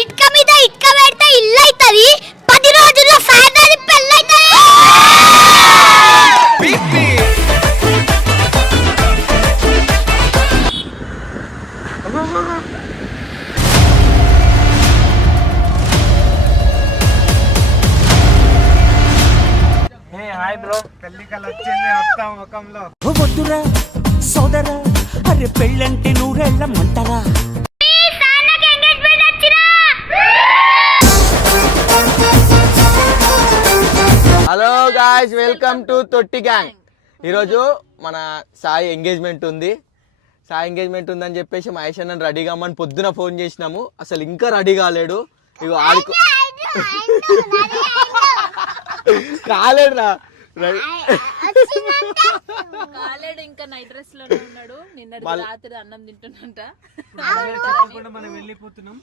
ఇటుక మీద ఇటుక పెడితే ఇల్లు అవుతుంది 10 రోజుల్లో ఫ్యాన్ అది పెళ్ళైతుంది హాయ్ బ్రో పెళ్లికలు వచ్చింది వస్తాం ముఖంలో వద్దురా సోదరా అరే పెళ్ళంటే నూరెళ్ళమంటారా హలో గాయ్స్ వెల్కమ్ టు తొట్టి గ్యాంగ్. ఈరోజు మన సాయి ఎంగేజ్మెంట్ ఉంది. సాయి ఎంగేజ్మెంట్ ఉందని చెప్పేసి మహేష్ అన్న రెడీ కామని పొద్దున ఫోన్ చేసినాము. అసలు ఇంకా రెడీ కాలేడు. ఇగో ఆడుకో కాలేడురా కాలేడు ఇంకా నైట్ డ్రెస్ లోనే ఉన్నాడు. నిన్న రాత్రి అన్నం తింటున్నంట. మనం వెళ్ళిపోతున్నాం.